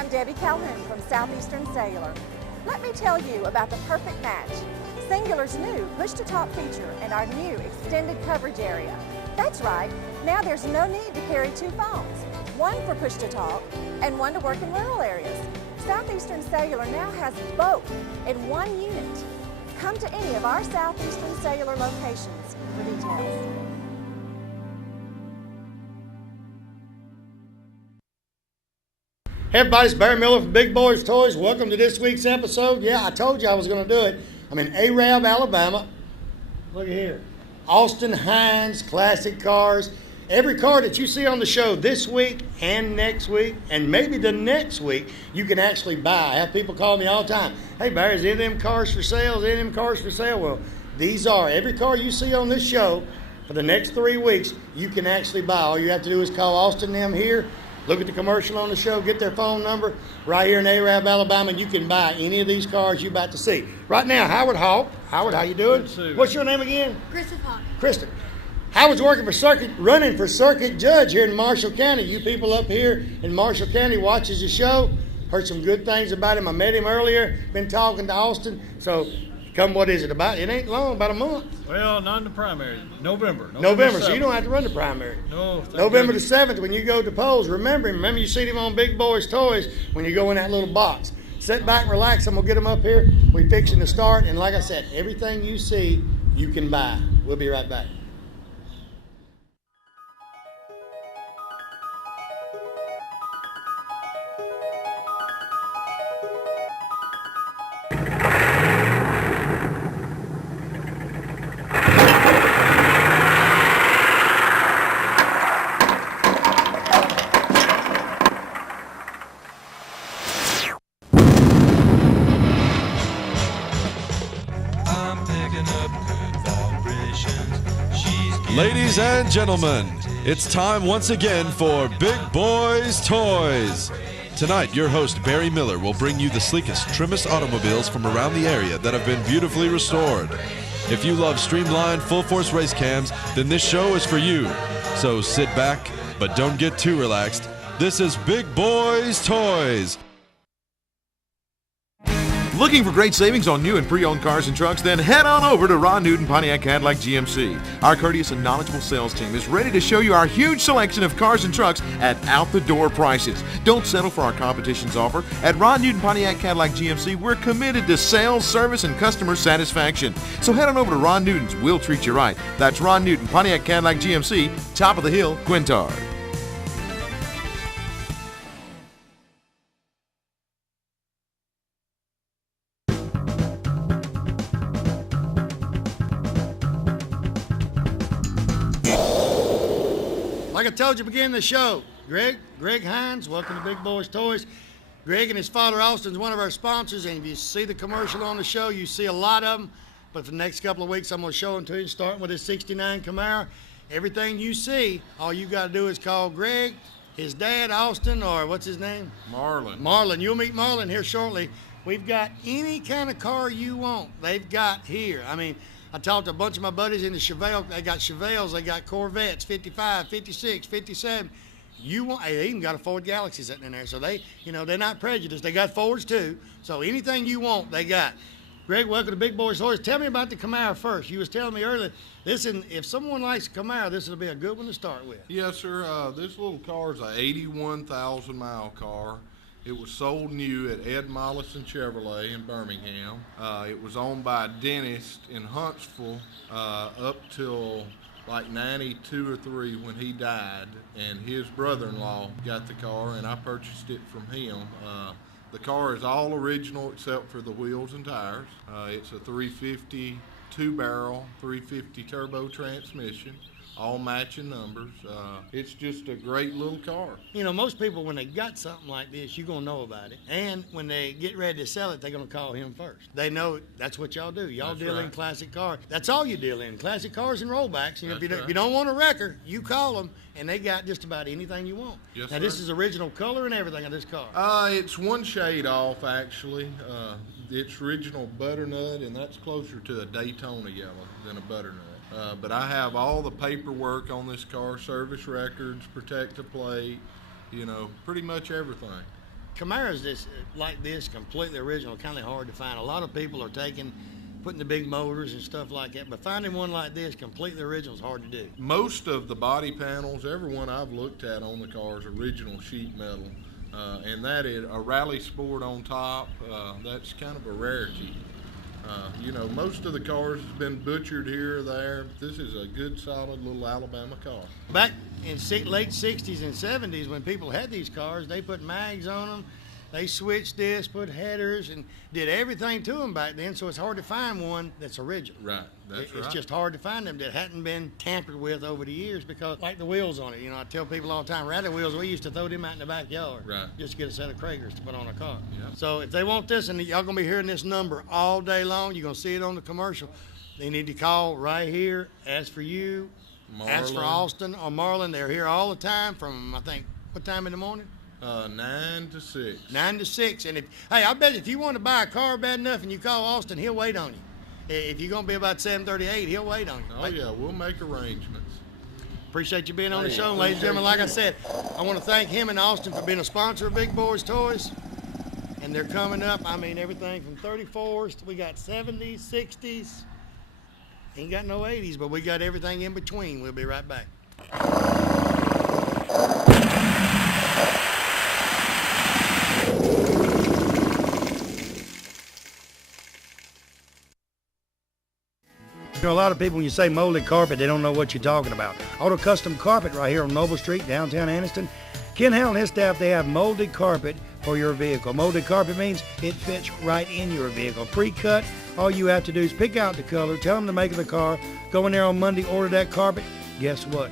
I'm Debbie Calhoun from Southeastern Cellular. Let me tell you about the perfect match. Singular's new push-to-talk feature and our new extended coverage area. That's right, now there's no need to carry two phones, one for push-to-talk and one to work in rural areas. Southeastern Cellular now has both in one unit. Come to any of our Southeastern Cellular locations for details. Hey everybody, it's Barry Miller from Big Boyz Toys. Welcome to this week's episode. Yeah, I told you I was going to do it. I'm in Arab, Alabama. Look at here. Austin Hines Classic Cars. Every car that you see on the show this week and next week and maybe the next week, you can actually buy. I have people call me all the time. Hey Barry, is any of them cars for sale? Is any of them cars for sale? Well, these are. Every car you see on this show for the next 3 weeks, you can actually buy. All you have to do is call Austin and them here. Look at the commercial on the show, get their phone number right here in Arab, Alabama, and you can buy any of these cars you're about to see. Right now, Howard Hawk. Howard, how you doing? What's your name again? Kristen Hawk. Kristen. Howard's running for circuit judge here in Marshall County. You people up here in Marshall County watches the show. Heard some good things about him. I met him earlier. Been talking to Austin. So, what is it about? It ain't long, about a month. Well, not in the primary. November. So you don't have to run the primary. No. November the 7th when you go to polls. Remember him. Remember you see him on Big Boyz Toys when you go in that little box. Sit back and relax. I'm going to get him up here. We're fixing to start. And like I said, everything you see, you can buy. We'll be right back. Ladies and gentlemen, it's time once again for Big Boyz Toys. Tonight, your host Barry Miller will bring you the sleekest, trimmest automobiles from around the area that have been beautifully restored. If you love streamlined, full-force race cams, then this show is for you. So sit back, but don't get too relaxed. This is Big Boyz Toys. Looking for great savings on new and pre-owned cars and trucks? Then head on over to Ron Newton Pontiac Cadillac GMC. Our courteous and knowledgeable sales team is ready to show you our huge selection of cars and trucks at out-the-door prices. Don't settle for our competition's offer. At Ron Newton Pontiac Cadillac GMC, we're committed to sales, service, and customer satisfaction. So head on over to Ron Newton's. We'll treat you right. That's Ron Newton Pontiac Cadillac GMC, top of the hill, Quintard. Like I told you, beginning the show, Greg Hines, welcome to Big Boyz Toys. Greg and his father Austin's one of our sponsors, and if you see the commercial on the show, you see a lot of them. But for the next couple of weeks, I'm going to show them to you, starting with his 69 Camaro. Everything you see, all you got to do is call Greg, his dad, Austin, or what's his name? Marlon. You'll meet Marlon here shortly. We've got any kind of car you want, they've got here. I mean, I talked to a bunch of my buddies in the Chevelle. They got Chevelles, they got Corvettes, 55, 56, 57. They even got a Ford Galaxy sitting in there. So they're not prejudiced. They got Fords too. So anything you want, they got. Greg, welcome to Big Boyz Toys. Tell me about the Camaro first. You was telling me earlier, if someone likes a Camaro, this will be a good one to start with. Yes, sir. This little car is an 81,000 mile car. It was sold new at Ed Mollison Chevrolet in Birmingham. It was owned by a dentist in Huntsville up till like 92 or 3 when he died, and his brother-in-law got the car, and I purchased it from him. The car is all original except for the wheels and tires. It's a 350 two-barrel, 350 turbo transmission. All matching numbers. It's just a great little car. You know, most people, when they got something like this, you're going to know about it. And when they get ready to sell it, they're going to call him first. They know that's what y'all do. Y'all deal in classic cars. That's all you deal in, classic cars and rollbacks. You know, if you don't want a wrecker, you call them, and they got just about anything you want. Yes, now, sir. this is original color and everything of this car. It's one shade off, actually. It's original butternut, and that's closer to a Daytona yellow than a butternut. But I have all the paperwork on this car, service records, protective plate, pretty much everything. Camaros like this, completely original, kind of hard to find. A lot of people are putting the big motors and stuff like that, but finding one like this, completely original, is hard to do. Most of the body panels, every one I've looked at on the car is original sheet metal, and that is a Rally Sport on top. That's kind of a rarity. You know, most of the cars has been butchered here or there. This is a good, solid little Alabama car. Back in late 60s and 70s, when people had these cars, they put mags on them. They switched this, put headers, and did everything to them back then, so it's hard to find one that's original. Right, that's right. It's just hard to find them that hadn't been tampered with over the years, because like the wheels on it, you know, I tell people all the time, rally wheels, we used to throw them out in the backyard. Right. Just to get a set of Kragers to put on a car. Yeah. So if they want this, and y'all gonna be hearing this number all day long, you're gonna see it on the commercial, they need to call right here, ask for you, ask for Austin or Marlon. They're here all the time from, I think, what time in the morning? 9 to 6. 9 to 6. And I bet if you want to buy a car bad enough and you call Austin, he'll wait on you. If you're going to be about 7:38, he'll wait on you. Oh, yeah, we'll make arrangements. Appreciate you being on the show, ladies and gentlemen. Like I said, I want to thank him and Austin for being a sponsor of Big Boyz Toys. And they're coming up, I mean, everything from 34s, we got 70s, 60s. Ain't got no 80s, but we got everything in between. We'll be right back. You know, a lot of people, when you say molded carpet, they don't know what you're talking about. Auto Custom Carpet right here on Noble Street, downtown Anniston. Ken Howell and his staff, they have molded carpet for your vehicle. Molded carpet means it fits right in your vehicle. Pre-cut, all you have to do is pick out the color, tell them the make of the car, go in there on Monday, order that carpet. Guess what?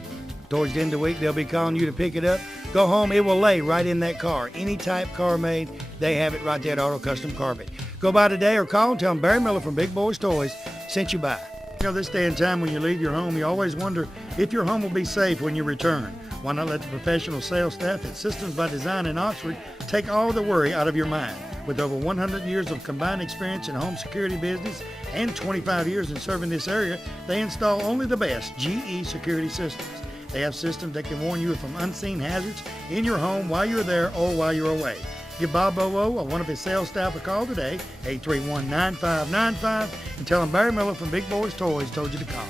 Towards the end of the week, they'll be calling you to pick it up. Go home, it will lay right in that car. Any type car made, they have it right there at Auto Custom Carpet. Go by today or call and tell them Barry Miller from Big Boyz Toys sent you by. You know, this day and time when you leave your home, you always wonder if your home will be safe when you return. Why not let the professional sales staff at Systems by Design in Oxford take all the worry out of your mind? With over 100 years of combined experience in home security business and 25 years in serving this area, they install only the best GE security systems. They have systems that can warn you from unseen hazards in your home while you're there or while you're away. Give Bob Bowo or one of his sales staff a call today, 831-9595, and tell him Barry Miller from Big Boyz Toys told you to call.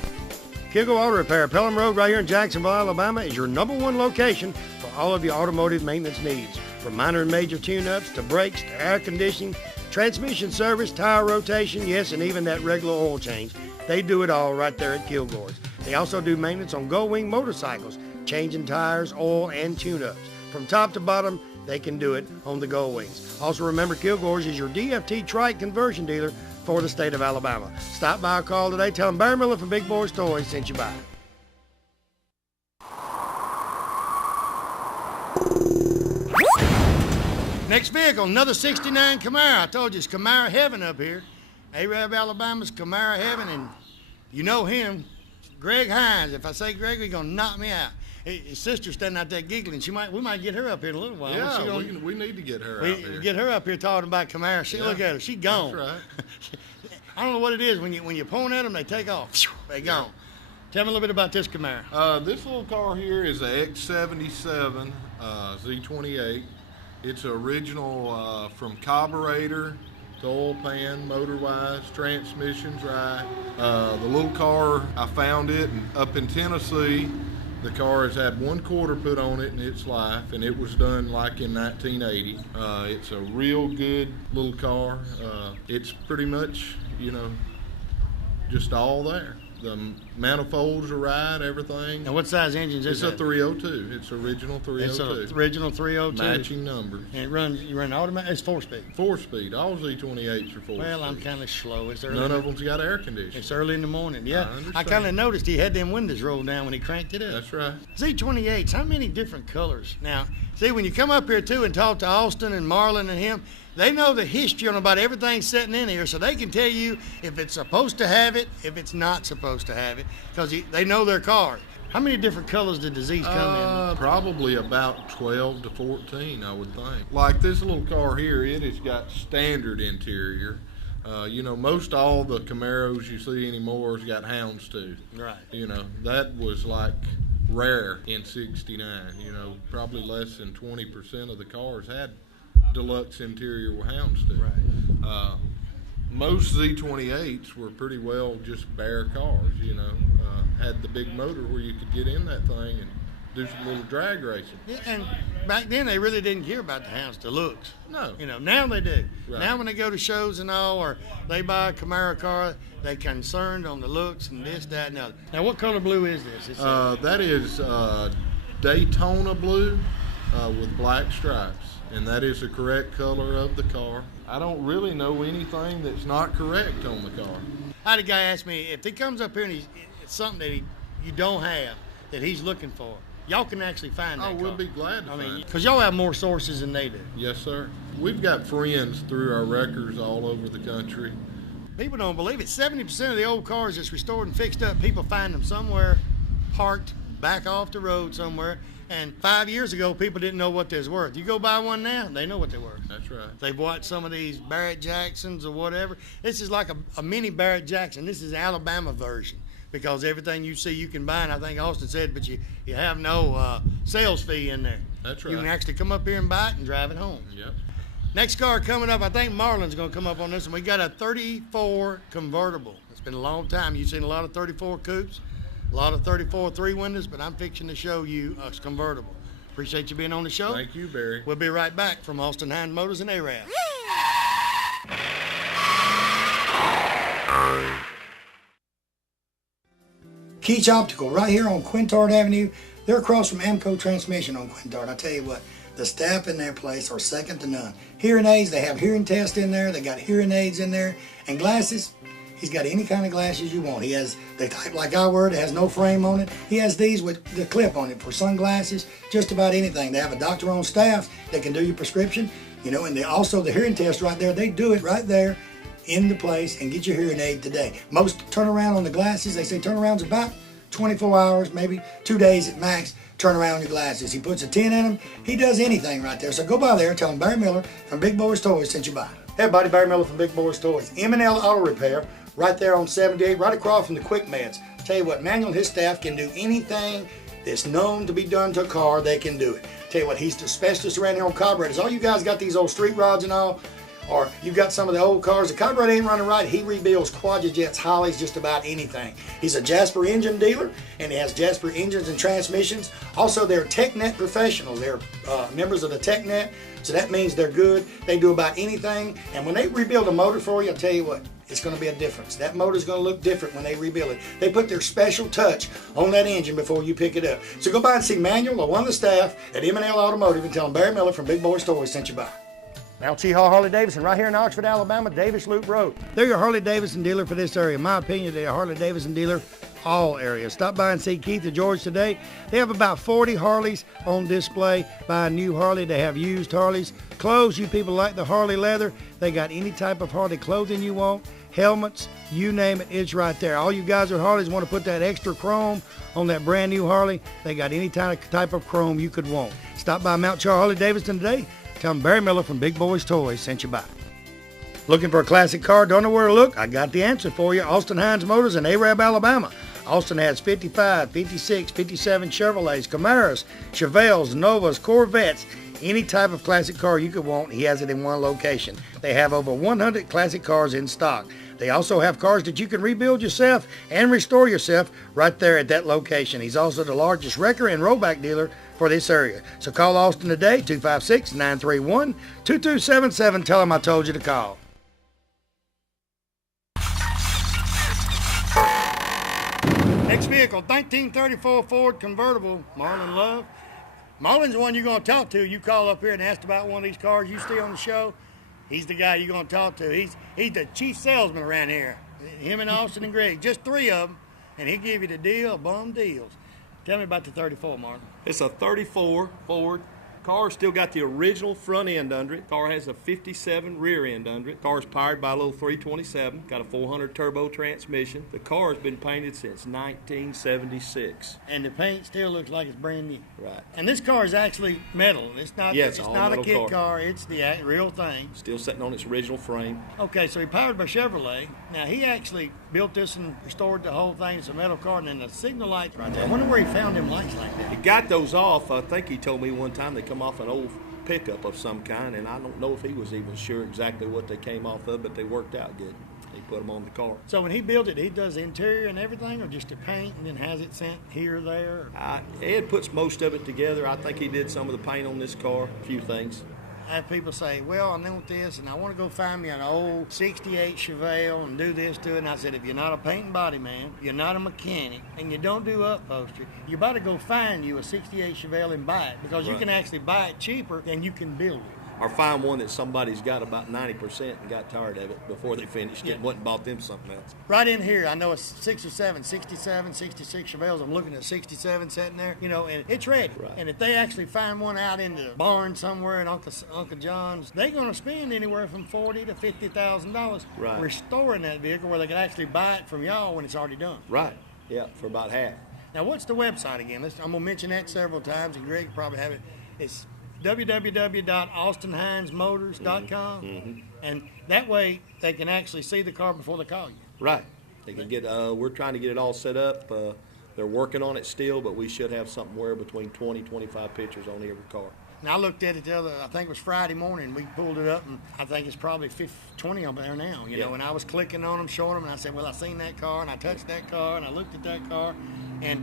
Kilgo Auto Repair, Pelham Road right here in Jacksonville, Alabama, is your #1 location for all of your automotive maintenance needs. From minor and major tune-ups to brakes to air conditioning, transmission service, tire rotation, yes, and even that regular oil change. They do it all right there at Kilgore's. They also do maintenance on Gold Wing motorcycles, changing tires, oil, and tune-ups. From top to bottom, they can do it on the Gold Wings. Also remember, Kilgore's is your DFT trike conversion dealer for the state of Alabama. Stop by or call today. Tell them Barry Miller from Big Boyz Toys sent you by. Next vehicle, another 69 Camaro. I told you it's Camaro heaven up here. Arab, Alabama's Camaro heaven, and you know him, Greg Hines. If I say Greg, he's gonna knock me out. His sister's standing out there giggling. We might get her up here in a little while. Yeah, we need to get her out here. Get her up here talking about Camaro. Look at her. She's gone. That's right. I don't know what it is. When you point at them, they take off. They gone. Tell me a little bit about this Camaro. This little car here is a X77 Z28. It's original from carburetor to oil pan, motor-wise, transmission's right. The little car, I found it up in Tennessee. The car has had 1 quarter put on it in its life, and it was done like in 1980. It's a real good little car. It's pretty much, you know, just all there. The manifolds are right, everything. And what size engine is It's this? a 302. It's original 302. It's an original 302. Matching numbers. And you run automatic. It's 4-speed. 4-speed. All Z28s are 4-speed. Well, I'm kind of slow. It's early. None of them's got air conditioning. It's early in the morning. Yeah, I understand. I kind of noticed he had them windows rolled down when he cranked it up. That's right. Z28s. How many different colors? Now, see, when you come up here too and talk to Austin and Marlon and him, they know the history on about everything sitting in here, so they can tell you if it's supposed to have it, if it's not supposed to have it, because they know their cars. How many different colors did the Z's come in? Probably about 12 to 14, I would think. Like this little car here, it has got standard interior. You know, most all the Camaros you see anymore has got houndstooth. Right. You know, that was like rare in '69. You know, probably less than 20% of the cars had deluxe interior with houndstooth. Right. Most Z28s were pretty well just bare cars, you know. Had the big motor where you could get in that thing and do some little drag racing. Yeah, and back then they really didn't care about the hounds, the looks. No. You know, now they do. Right. Now when they go to shows and all, or they buy a Camaro car, they're concerned on the looks and this, that, and the other. Now, what color blue is this? It's That is Daytona blue with black stripes, and that is the correct color of the car. I don't really know anything that's not correct on the car. I had a guy ask me, if he comes up here and it's something that you don't have, that he's looking for, y'all can actually find that Oh, car. we'll be glad to find it. Because y'all have more sources than they do. Yes, sir. We've got friends through our wreckers all over the country. People don't believe it. 70% of the old cars that's restored and fixed up, people find them somewhere parked back off the road somewhere. And 5 years ago, people didn't know what they're worth. You go buy one now, they know what they're worth. That's right. They've watched some of these Barrett Jacksons or whatever. This is like a mini Barrett Jackson. This is the Alabama version, because everything you see you can buy, and I think Austin said, but you have no sales fee in there. That's You can right. actually come up here and buy it and drive it home. Yep. Next car coming up, I think Marlon's going to come up on this one. We got a 34 convertible. It's been a long time. You've seen a lot of 34 coupes, a lot of 34 three windows, but I'm fixing to show you a convertible. Appreciate you being on the show. Thank you, Barry. We'll be right back from Austin Hines Motors and ARAB. Keach Optical, right here on Quintard Avenue. They're across from Amco Transmission on Quintard. I tell you what, the staff in their place are second to none. Hearing aids, they have hearing tests in there. They got hearing aids in there. And glasses, he's got any kind of glasses you want. He has the type like I wear, it has no frame on it. He has these with the clip on it for sunglasses, just about anything. They have a doctor on staff that can do your prescription, you know, and they also the hearing test right there. They do it right there in the place and get your hearing aid today. Most turnaround on the glasses, they say turnaround's about 24 hours, maybe 2 days at max. Turn around your glasses. He puts a 10 in them. He does anything right there. So go by there and tell him Barry Miller from Big Boyz Toys sent you by. Hey everybody, Barry Miller from Big Boyz Toys. M&L Auto Repair, right there on 78, right across from the Quick Meds. Tell you what, Manuel and his staff can do anything that's known to be done to a car, they can do it. Tell you what, he's the specialist around here on carburetors. All you guys got these old street rods and all, or you got some of the old cars, the carburetor ain't running right, he rebuilds Quadrajets, Hollies, just about anything. He's a Jasper engine dealer, and he has Jasper engines and transmissions. Also, they're TechNet professionals. They're members of the TechNet, so that means they're good. They do about anything, and when they rebuild a motor for you, I'll tell you what, it's going to be a difference. That motor's going to look different when they rebuild it. They put their special touch on that engine before you pick it up. So go by and see Manuel or one of the staff at M&L Automotive and tell them Barry Miller from Big Boyz Toys sent you by. Now T. Hall Harley Davidson right here in Oxford, Alabama, Davis Loop Road. They're your Harley Davidson dealer for this area. In my opinion, they're a Harley Davidson dealer all areas. Stop by and see Keith or George today. They have about 40 Harleys on display. Buy a new Harley. They have used Harleys. Clothes, you people like the Harley leather. They got any type of Harley clothing you want. Helmets, you name it, it's right there. All you guys with Harleys want to put that extra chrome on that brand new Harley. They got any type of chrome you could want. Stop by Mount Char Harley Davidson today. Tell them Barry Miller from Big Boyz Toys sent you by. Looking for a classic car? Don't know where to look? I got the answer for you. Austin Hines Motors in ARAB, Alabama. Austin has 55, 56, 57 Chevrolets, Camaros, Chevelles, Novas, Corvettes. Any type of classic car you could want, he has it in one location. They have over 100 classic cars in stock. They also have cars that you can rebuild yourself and restore yourself right there at that location. He's also the largest wrecker and rollback dealer for this area. So call Austin today, 256-931-2277. Tell him I told you to call. Next vehicle, 1934 Ford convertible, Marlon Love. Marlon's the one you're going to talk to. You call up here and ask about one of these cars you see on the show. He's the guy you're going to talk to. He's the chief salesman around here. Him and Austin and Greg, just three of them, and he'll give you the deal, bum deals. Tell me about the 34, Marlon. It's a 34 Ford. Car still got the original front end under it. Car has a 57 rear end under it. Car's powered by a little 327. Got a 400 turbo transmission. The car has been painted since 1976. And the paint still looks like it's brand new. Right. And this car is actually metal. It's not. Yeah, it's it's not a all-metal kit car. car. It's the real thing. Still sitting on its original frame. Okay, so he powered by Chevrolet. Now he actually built this and restored the whole thing. It's a metal car, and then the signal lights right there. I wonder where he found them lights like that. He got those off. I think he told me one time they come off an old pickup of some kind, and I don't know if he was even sure exactly what they came off of, but they worked out good. He put them on the car. So when he built it, he does the interior and everything, or just the paint and then has it sent here or there? Ed puts most of it together. I think he did some of the paint on this car, a few things. I have people say, well, I want this, and I want to go find me an old 68 Chevelle and do this to it. And I said, if you're not a paint and body man, you're not a mechanic, and you don't do upholstery, you better go find you a 68 Chevelle and buy it, because you can actually buy it cheaper than you can build it. Or find one that somebody's got about 90% and got tired of it before they finished it and went and bought them something else. Right in here, I know it's 6 or 7, 67, 66 Chevelles. I'm looking at 67 sitting there, you know, and it's ready. Right. And if they actually find one out in the barn somewhere in Uncle John's, they're going to spend anywhere from $40,000 to $50,000 Right. restoring that vehicle, where they can actually buy it from y'all when it's already done. Right, yeah, for about half. Now, what's the website again? I'm going to mention that several times, and Greg probably have it. It's www.austinhinesmotors.com, and that way they can actually see the car before they call you. Right. They can get. We're trying to get it all set up. They're working on it still, but we should have somewhere between 20, 25 pictures on every car. And I looked at it I think it was Friday morning. We pulled it up, and I think it's probably 20 up there now, you know. And I was clicking on them, showing them, and I said, well, I seen that car, and I touched that car, and I looked at that car, and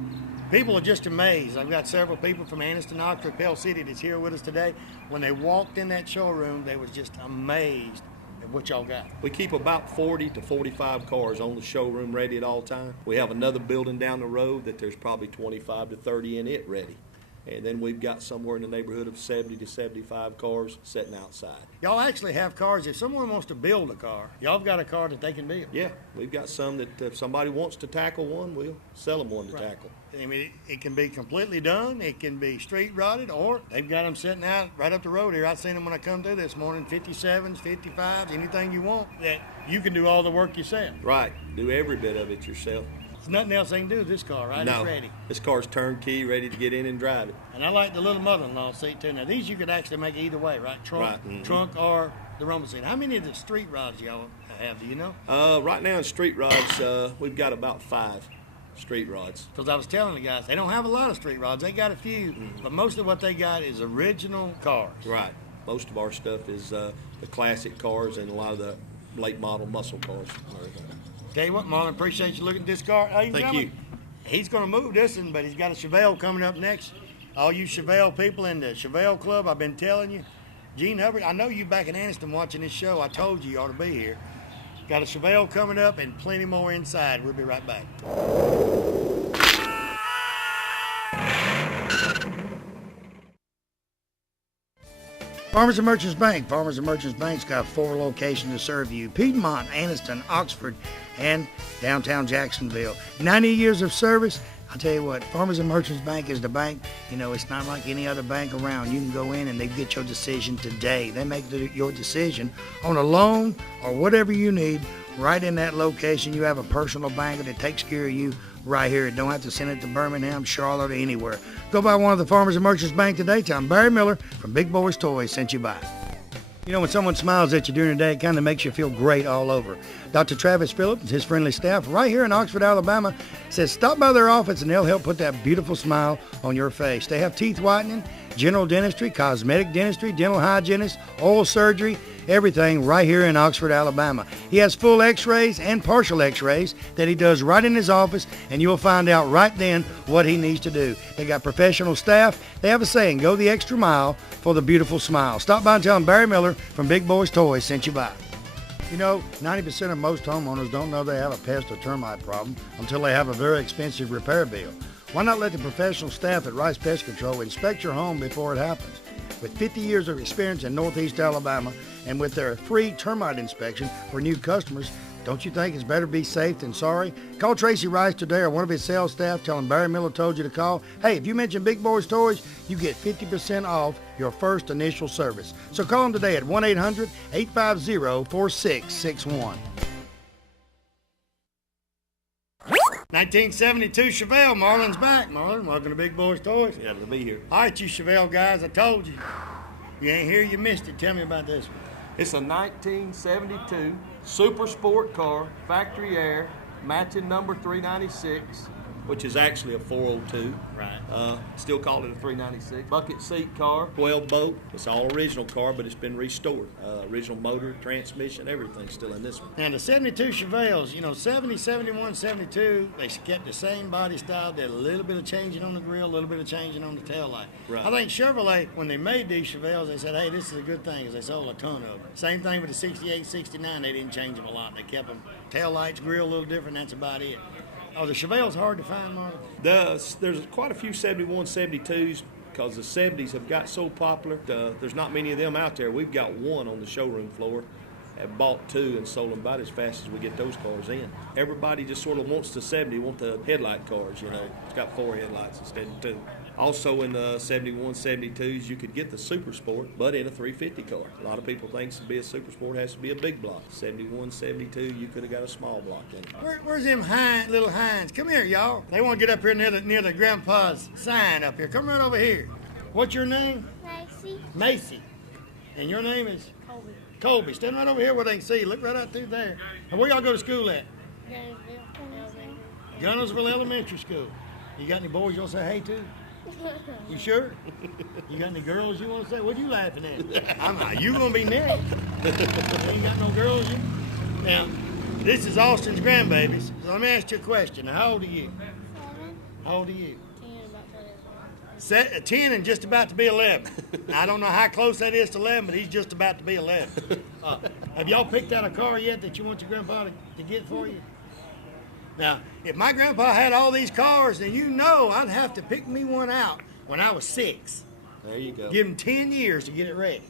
people are just amazed. I've got several people from Anniston, Oxford, Pell City that's here with us today. When they walked in that showroom, they was just amazed at what y'all got. We keep about 40 to 45 cars on the showroom ready at all time. We have another building down the road that there's probably 25 to 30 in it ready. And then we've got somewhere in the neighborhood of 70 to 75 cars sitting outside. Y'all actually have cars. If someone wants to build a car, y'all got a car that they can build. Yeah, we've got some that if somebody wants to tackle one, we'll sell them one to tackle. I mean, it can be completely done. It can be street rotted, or they've got them sitting out right up the road here. I seen them when I come through this morning, 57s, 55s, anything you want, that you can do all the work yourself. Right, do every bit of it yourself. There's nothing else they can do with this car, right? No, It's ready. this car's turnkey, ready to get in and drive it. And I like the little mother-in-law seat too. Now these you could actually make either way, right? Trunk, Right, trunk, or the rumble seat. How many of the street rods y'all have? Do you know? Right now in street rods, we've got about 5 street rods. Because I was telling the guys, they don't have a lot of street rods. They got a few, but most of what they got is original cars. Right. Most of our stuff is the classic cars and a lot of the late model muscle cars. Tell you what, Marlon, appreciate you looking at this car. Thank you. He's going to move this one, but he's got a Chevelle coming up next. All you Chevelle people in the Chevelle Club, I've been telling you. Gene Hubbard, I know you back in Anniston watching this show. I told you ought to be here. Got a Chevelle coming up and plenty more inside. We'll be right back. Farmers and Merchants Bank. Farmers and Merchants Bank's got 4 locations to serve you: Piedmont, Anniston, Oxford, and downtown Jacksonville. 90 years of service. I'll tell you what, Farmers and Merchants Bank is the bank. You know, it's not like any other bank around. You can go in and they get your decision today. They make your decision on a loan or whatever you need right in that location. You have a personal banker that takes care of you right here. Don't have to send it to Birmingham, Charlotte, or anywhere. Go by one of the Farmers and Merchants Bank today. Tell them Barry Miller from Big Boyz Toyz sent you by. You know, when someone smiles at you during the day, it kind of makes you feel great all over. Dr. Travis Phillips and his friendly staff right here in Oxford, Alabama, says stop by their office and they'll help put that beautiful smile on your face. They have teeth whitening, general dentistry, cosmetic dentistry, dental hygienist, oral surgery, everything right here in Oxford, Alabama. He has full x-rays and partial x-rays that he does right in his office, and you'll find out right then what he needs to do. They got professional staff. They have a saying, go the extra mile for the beautiful smile. Stop by and tell them Barry Miller from Big Boyz Toyz sent you by. You know, 90% of most homeowners don't know they have a pest or termite problem until they have a very expensive repair bill. Why not let the professional staff at Rice Pest Control inspect your home before it happens? With 50 years of experience in Northeast Alabama and with their free termite inspection for new customers, don't you think it's better be safe than sorry? Call Tracy Rice today or one of his sales staff. Tell him Barry Miller told you to call. Hey, if you mention Big Boyz Toyz, you get 50% off your first initial service. So call him today at 1-800-850-4661. 1972 Chevelle. Marlon's back. Marlon, welcome to Big Boyz Toyz. Yeah, to be here. All right, you Chevelle guys, I told you. You ain't here, you missed it. Tell me about this one. It's a 1972 super sport car, factory air, matching number 396, which is actually a 402. Right. Still call it a 396. Bucket seat car, 12 bolt. It's all original car, but it's been restored. Original motor, transmission, everything's still in this one. And the 72 Chevelles, 70, 71, 72, they kept the same body style, did a little bit of changing on the grill, a little bit of changing on the taillight. Right. I think Chevrolet, when they made these Chevelles, they said, hey, this is a good thing, because they sold a ton of them. Same thing with the 68, 69, they didn't change them a lot. They kept them taillights, grill a little different, that's about it. Are the Chevelles hard to find, Mark? There's quite a few 71, 72s because the 70s have got so popular. There's not many of them out there. We've got one on the showroom floor. Have bought two and sold them about as fast as we get those cars in. Everybody just sort of wants the 70, want the headlight cars, It's got 4 headlights instead of 2. Also in the 71, 72s, you could get the Super Sport, but in a 350 car. A lot of people think to be a Super Sport has to be a big block. 71, 72, you could have got a small block in it. Where's them little Hinds? Come here, y'all. They want to get up here near the grandpa's sign up here. Come right over here. What's your name? Macy. Macy. And your name is? Colby. Colby. Stand right over here where they can see you. Look right out through there. And where y'all go to school at? Gunnersville Elementary School. You got any boys you want to say hey to? You sure? You got any girls you want to say? What you laughing at? You gonna be next. You ain't got no girls. Now, this is Austin's grandbabies. So let me ask you a question. Now, how old are you? 7. How old are you? 10, about 11. 10 and just about to be 11. Now, I don't know how close that is to 11, but he's just about to be 11. Have y'all picked out a car yet that you want your grandpa to get for you? Now, if my grandpa had all these cars, then I'd have to pick me one out when I was 6. There you go. Give him 10 years to get it ready.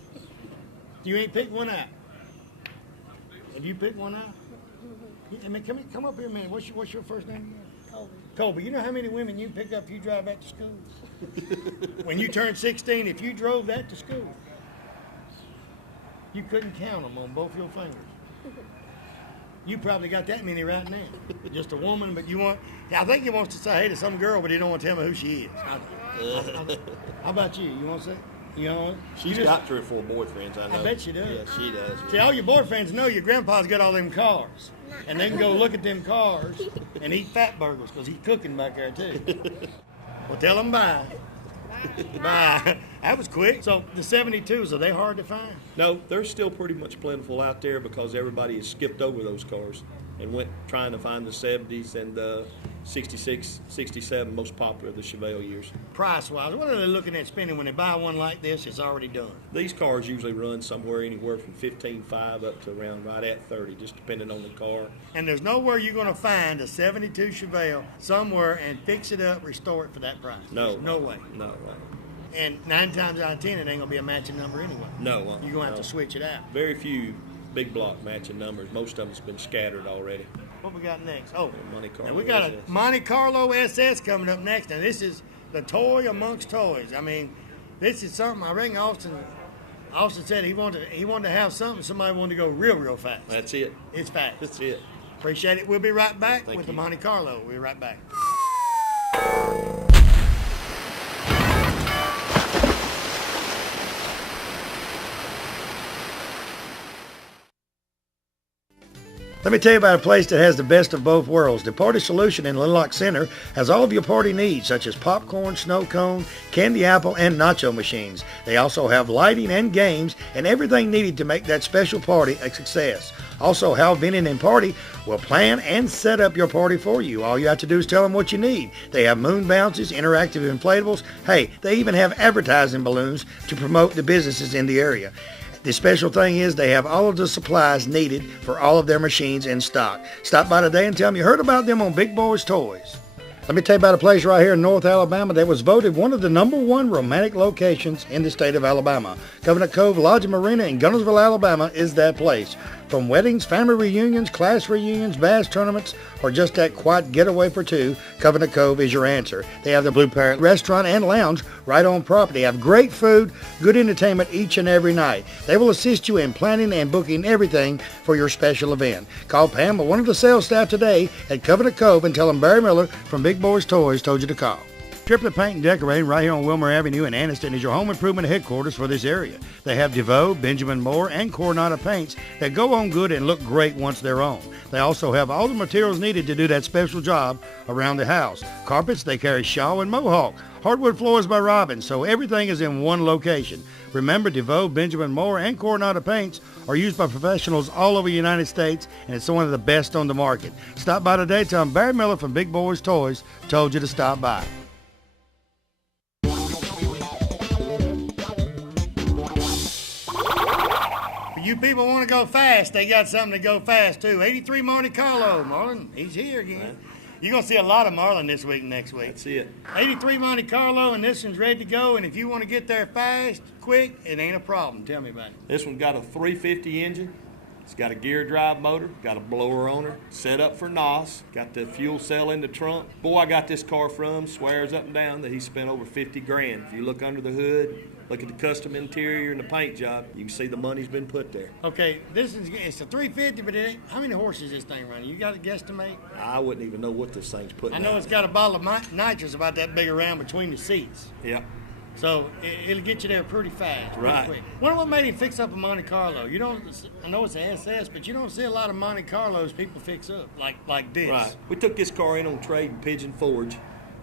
You ain't picked one out. Have you picked one out? I mean, come up here a minute. What's your first name again? Colby. Colby, you know how many women you pick up if you drive back to school? When you turned 16, if you drove that to school, you couldn't count them on both your fingers. You probably got that many right now. Just a woman, but I think he wants to say hey to some girl, but he don't want to tell me who she is. How about you? You want to say? She's got 3 or 4 boyfriends, I know. I bet she does. Yeah, she does. See, all your boyfriends know your grandpa's got all them cars. And they can go look at them cars and eat fat burgers because he's cooking back there, too. Well, tell them bye. Bye. That was quick. So the 72s, are they hard to find? No, they're still pretty much plentiful out there because everybody has skipped over those cars and went trying to find the 70s and the 66, 67, most popular of the Chevelle years. Price-wise, what are they looking at spending when they buy one like this? It's already done. These cars usually run somewhere anywhere from $15,500 up to around right at $30,000, just depending on the car. And there's nowhere you're going to find a 72 Chevelle somewhere and fix it up, restore it for that price. No. There's no way. No way. And 9 times out of 10, it ain't going to be a matching number anyway. No. You're going to have to switch it out. Very few big block matching numbers. Most of them's been scattered already. What we got next? Oh, Monte Carlo. now we got SS. a Monte Carlo SS coming up next. Now this is the toy amongst toys. I mean, this is something I reckon Austin said he wanted to have something. Somebody wanted to go real fast. That's it. It's fast. That's it. Appreciate it. We'll be right back Thank with you. the Monte Carlo. We'll be right back. Let me tell you about a place that has the best of both worlds. The Party Solution in Linlock Center has all of your party needs, such as popcorn, snow cone, candy apple, and nacho machines. They also have lighting and games and everything needed to make that special party a success. Also, Hal Vinning and Party will plan and set up your party for you. All you have to do is tell them what you need. They have moon bounces, interactive inflatables. Hey, they even have advertising balloons to promote the businesses in the area. The special thing is they have all of the supplies needed for all of their machines in stock. Stop by today and tell them you heard about them on Big Boyz Toys. Let me tell you about a place right here in North Alabama that was voted one of the #1 romantic locations in the state of Alabama. Covenant Cove Lodge and Marina in Gunnersville, Alabama is that place. From weddings, family reunions, class reunions, bass tournaments, or just that quiet getaway for two, Covenant Cove is your answer. They have the Blue Parrot restaurant and lounge right on property. They have great food, good entertainment each and every night. They will assist you in planning and booking everything for your special event. Call Pam or one of the sales staff today at Covenant Cove and tell them Barry Miller from Big Boyz Toys told you to call. Triplet Paint and Decorating right here on Wilmer Avenue in Anniston is your home improvement headquarters for this area. They have DeVoe, Benjamin Moore, and Coronado paints that go on good and look great once they're on. They also have all the materials needed to do that special job around the house. Carpets, they carry Shaw and Mohawk. Hardwood floors by Robin, so everything is in one location. Remember, DeVoe, Benjamin Moore, and Coronado paints are used by professionals all over the United States, and it's one of the best on the market. Stop by today. Tell them Barry Miller from Big Boyz Toys told you to stop by. You people want to go fast, they got something to go fast too. 83 Monte Carlo. Marlon, he's here again. You're going to see a lot of Marlon this week and next week. That's it. 83 Monte Carlo, and this one's ready to go. And if you want to get there fast, quick, it ain't a problem. Tell me about it. This one's got a 350 engine. It's got a gear drive motor, got a blower on her, set up for NOS, got the fuel cell in the trunk. Boy, I got this car from swears up and down that he spent over 50 grand. If you look under the hood, look at the custom interior and the paint job, you can see the money's been put there. Okay, it's a 350, but it ain't, how many horses is this thing running? You got to guestimate? I wouldn't even know what this thing's putting I know out. It's got a bottle of nitrous about that big around between the seats. Yeah. So it'll get you there pretty fast, right? Quick. Wonder what made him fix up a Monte Carlo. You don't. I know it's an SS, but you don't see a lot of Monte Carlos people fix up like this. Right. We took this car in on trade in Pigeon Forge.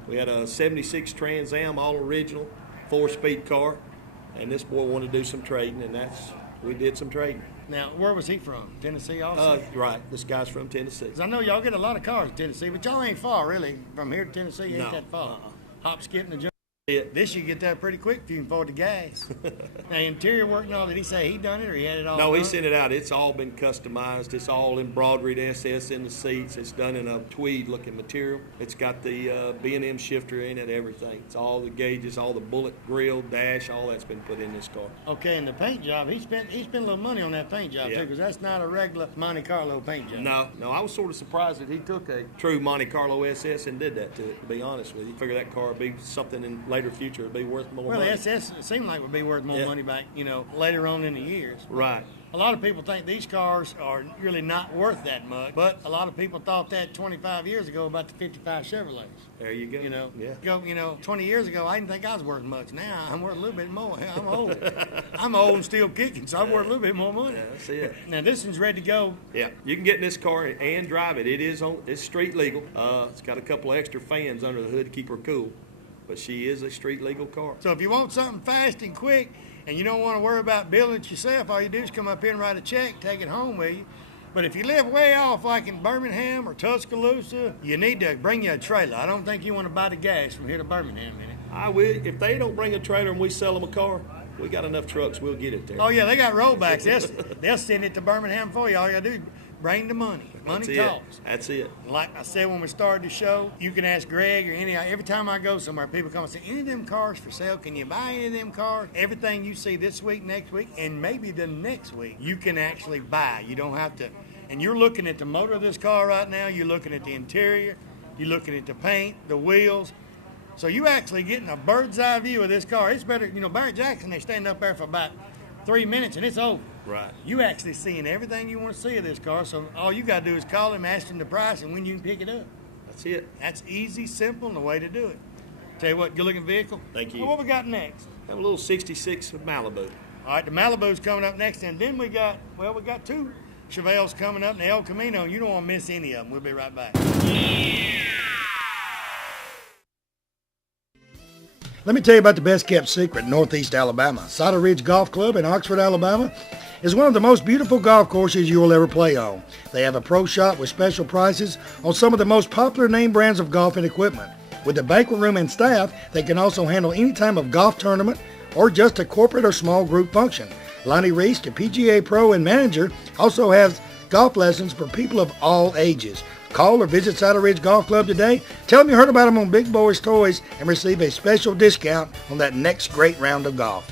We had a '76 Trans Am, all original, 4-speed car, and this boy wanted to do some trading, and we did some trading. Now, where was he from? Tennessee also? Right. This guy's from Tennessee. 'Cause I know y'all get a lot of cars in Tennessee, but y'all ain't far really from here to Tennessee. Ain't No. that far? Hop, skip, and a jump. It. This you get there pretty quick if you can afford the gas. Now, interior work and all, did he say he done it or he had it all No, done? he sent it out. It's all been customized. It's all embroidered SS in the seats. It's done in a tweed-looking material. It's got the B&M shifter in it, everything. It's all the gauges, all the bullet grill, dash, all that's been put in this car. Okay, and the paint job, he spent a little money on that paint job, Yeah. too, because that's not a regular Monte Carlo paint job. No, I was sort of surprised that he took a true Monte Carlo SS and did that to it, to be honest with you. Figure that car would be something in later future, would be worth more Well, money. the SS seemed like would be worth more Yeah. money back, later on in the years. Right. A lot of people think these cars are really not worth that much, but a lot of people thought that 25 years ago about the 55 Chevrolets. There you go. Yeah. 20 years ago, I didn't think I was worth much. Now I'm worth a little bit more. I'm old. I'm old and still kicking, so I'm worth a little bit more money. Yeah, that's it. Now this one's ready to go. Yeah, you can get in this car and drive it. It's street legal. It's got a couple of extra fans under the hood to keep her cool, but she is a street legal car. So if you want something fast and quick, and you don't want to worry about building it yourself, all you do is come up here and write a check, take it home with you. But if you live way off, like in Birmingham or Tuscaloosa, you need to bring you a trailer. I don't think you want to buy the gas from here to Birmingham in it. I will. If they don't bring a trailer and we sell them a car, we got enough trucks. We'll get it there. Oh yeah, they got rollbacks. They'll send it to Birmingham for you. All you gotta do is bring the money. Money talks. That's it. Like I said when we started the show, you can ask Greg or every time I go somewhere, people come and say, any of them cars for sale? Can you buy any of them cars? Everything you see this week, next week, and maybe the next week, you can actually buy. You don't have to. And you're looking at the motor of this car right now. You're looking at the interior. You're looking at the paint, the wheels. So you actually getting a bird's eye view of this car. It's better, Barrett Jackson, they stand up there for about 3 minutes and it's over. Right. You actually seeing everything you want to see of this car, so all you got to do is call him, ask him the price, and when you can pick it up. That's it. That's easy, simple, and the way to do it. Tell you what, good looking vehicle. Thank you. Well, what we got next? Have a little 66 Malibu. All right, the Malibu's coming up next, and then we got two Chevelles coming up in the El Camino. You don't want to miss any of them. We'll be right back. Let me tell you about the best kept secret in Northeast Alabama. Cider Ridge Golf Club in Oxford, Alabama is one of the most beautiful golf courses you will ever play on. They have a pro shop with special prices on some of the most popular name brands of golf and equipment. With the banquet room and staff, they can also handle any type of golf tournament or just a corporate or small group function. Lonnie Reese, the PGA Pro and manager, also has golf lessons for people of all ages. Call or visit Cider Ridge Golf Club today. Tell them you heard about them on Big Boyz Toys and receive a special discount on that next great round of golf.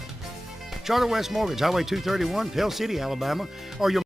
Charter West Mortgage, Highway 231, Pell City, Alabama, or your